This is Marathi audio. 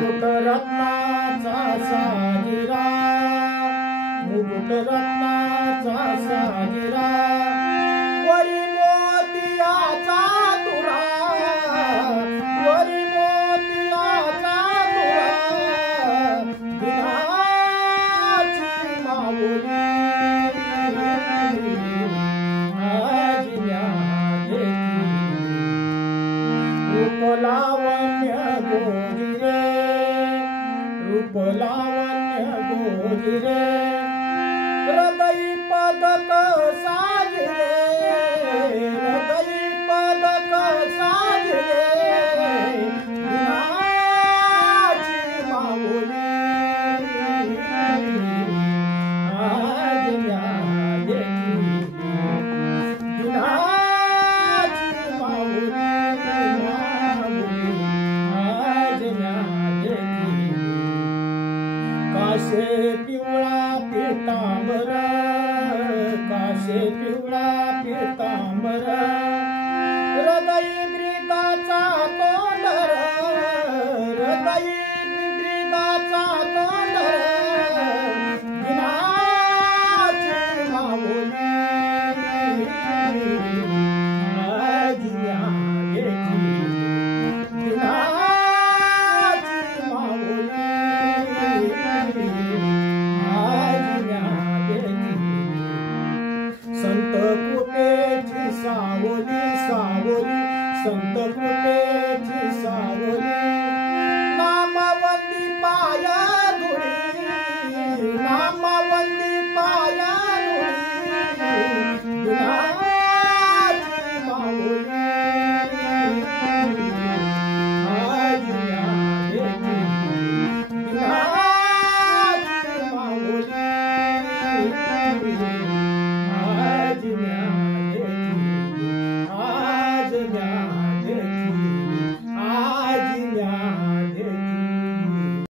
मुकुट रत्नाचा साजिरा, मुकुट रत्नाचा साजिरा, वरी मोतियाचा तुरा, वरी मोतियाचा तुरा, विनाची माऊली रूपलावण्य गोजिरे, रूपलावण्य गोजिरे, हृदय पदक साजरे, हृदय पदक साजरे, विनाची माऊली आज न्याय विनाची माऊली काशे पिवळा पीतांबर, काशे पिवळा पीतांबर, हृदय ब्रीदाचा तोंडर, हृदय ब्रीदाचा तोंडर, विनाची माऊली आज न्यायची विनाची माऊली संत कृपेची सावली, सावली, संत कृपेची सावली, नामवंती पाया